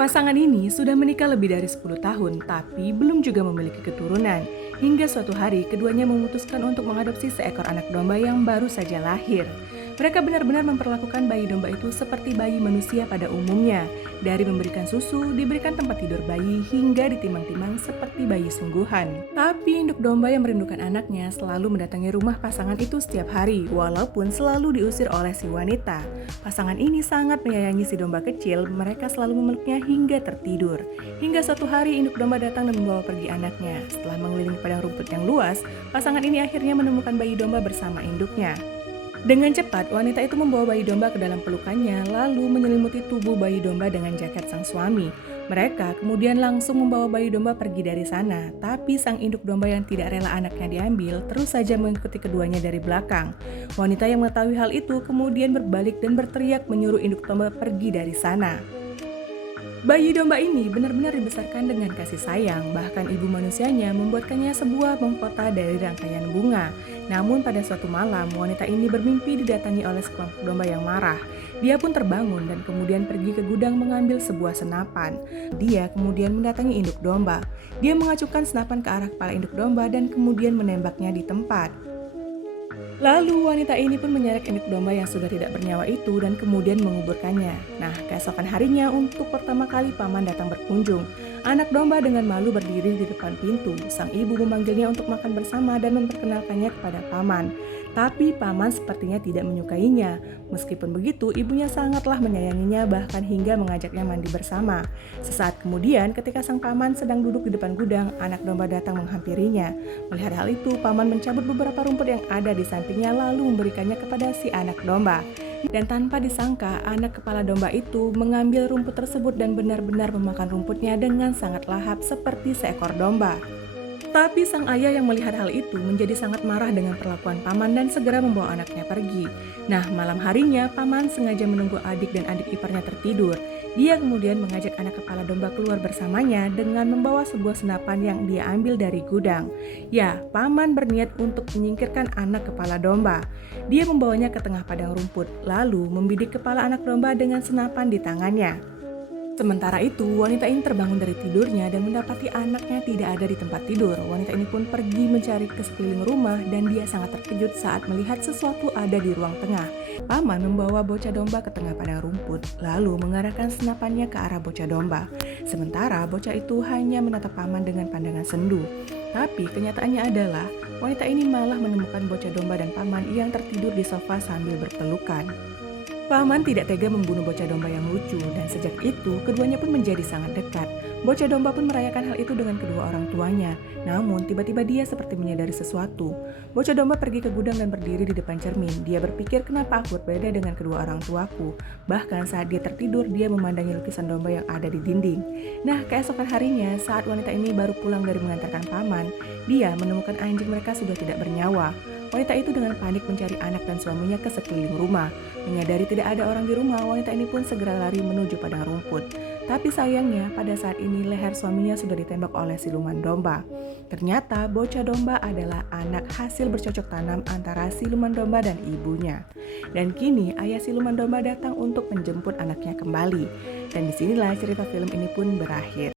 Pasangan ini sudah menikah lebih dari 10 tahun, tapi belum juga memiliki keturunan. Hingga suatu hari, keduanya memutuskan untuk mengadopsi seekor anak domba yang baru saja lahir. Mereka benar-benar memperlakukan bayi domba itu seperti bayi manusia pada umumnya. Dari memberikan susu, diberikan tempat tidur bayi, hingga ditimang-timang seperti bayi sungguhan. Tapi induk domba yang merindukan anaknya selalu mendatangi rumah pasangan itu setiap hari, walaupun selalu diusir oleh si wanita. Pasangan ini sangat menyayangi si domba kecil, mereka selalu memeluknya hingga tertidur. Hingga suatu hari induk domba datang dan membawa pergi anaknya. Setelah mengelilingi padang rumput yang luas, pasangan ini akhirnya menemukan bayi domba bersama induknya. Dengan cepat, wanita itu membawa bayi domba ke dalam pelukannya, lalu menyelimuti tubuh bayi domba dengan jaket sang suami. Mereka kemudian langsung membawa bayi domba pergi dari sana, tapi sang induk domba yang tidak rela anaknya diambil terus saja mengikuti keduanya dari belakang. Wanita yang mengetahui hal itu kemudian berbalik dan berteriak menyuruh induk domba pergi dari sana. Bayi domba ini benar-benar dibesarkan dengan kasih sayang, bahkan ibu manusianya membuatkannya sebuah mahkota dari rangkaian bunga. Namun pada suatu malam, wanita ini bermimpi didatangi oleh sekelompok domba yang marah. Dia pun terbangun dan kemudian pergi ke gudang mengambil sebuah senapan. Dia kemudian mendatangi induk domba. Dia mengacukan senapan ke arah kepala induk domba dan kemudian menembaknya di tempat. Lalu wanita ini pun menyeret induk domba yang sudah tidak bernyawa itu dan kemudian menguburkannya. Nah, keesokan harinya untuk pertama kali paman datang berkunjung. Anak domba dengan malu berdiri di depan pintu. Sang ibu memanggilnya untuk makan bersama dan memperkenalkannya kepada paman. Tapi paman sepertinya tidak menyukainya. Meskipun begitu, ibunya sangatlah menyayanginya bahkan hingga mengajaknya mandi bersama. Sesaat kemudian ketika sang paman sedang duduk di depan gudang, anak domba datang menghampirinya. Melihat hal itu, paman mencabut beberapa rumput yang ada di sampingnya lalu memberikannya kepada si anak domba. Dan tanpa disangka, anak kepala domba itu mengambil rumput tersebut dan benar-benar memakan rumputnya dengan sangat lahap seperti seekor domba. Tapi sang ayah yang melihat hal itu menjadi sangat marah dengan perlakuan paman dan segera membawa anaknya pergi. Nah, malam harinya paman sengaja menunggu adik dan adik iparnya tertidur. Dia kemudian mengajak anak kepala domba keluar bersamanya dengan membawa sebuah senapan yang dia ambil dari gudang. Ya, paman berniat untuk menyingkirkan anak kepala domba. Dia membawanya ke tengah padang rumput, lalu membidik kepala anak domba dengan senapan di tangannya. Sementara itu, wanita ini terbangun dari tidurnya dan mendapati anaknya tidak ada di tempat tidur. Wanita ini pun pergi mencari ke sekeliling rumah dan dia sangat terkejut saat melihat sesuatu ada di ruang tengah. Paman membawa bocah domba ke tengah padang rumput, lalu mengarahkan senapannya ke arah bocah domba. Sementara bocah itu hanya menatap paman dengan pandangan sendu. Tapi kenyataannya adalah wanita ini malah menemukan bocah domba dan paman yang tertidur di sofa sambil berpelukan. Paman tidak tega membunuh bocah domba yang lucu dan sejak itu keduanya pun menjadi sangat dekat. Bocah domba pun merayakan hal itu dengan kedua orang tuanya. Namun tiba-tiba dia seperti menyadari sesuatu. Bocah domba pergi ke gudang dan berdiri di depan cermin. Dia berpikir kenapa aku berbeda dengan kedua orang tuaku. Bahkan saat dia tertidur dia memandangi lukisan domba yang ada di dinding. Nah, keesokan harinya saat wanita ini baru pulang dari mengantarkan paman, dia menemukan anjing mereka sudah tidak bernyawa. Wanita itu dengan panik mencari anak dan suaminya ke sekeliling rumah. Menyadari tidak ada orang di rumah, wanita ini pun segera lari menuju padang rumput. Tapi sayangnya, pada saat ini leher suaminya sudah ditembak oleh siluman domba. Ternyata bocah domba adalah anak hasil bercocok tanam antara siluman domba dan ibunya. Dan kini ayah siluman domba datang untuk menjemput anaknya kembali. Dan disinilah cerita film ini pun berakhir.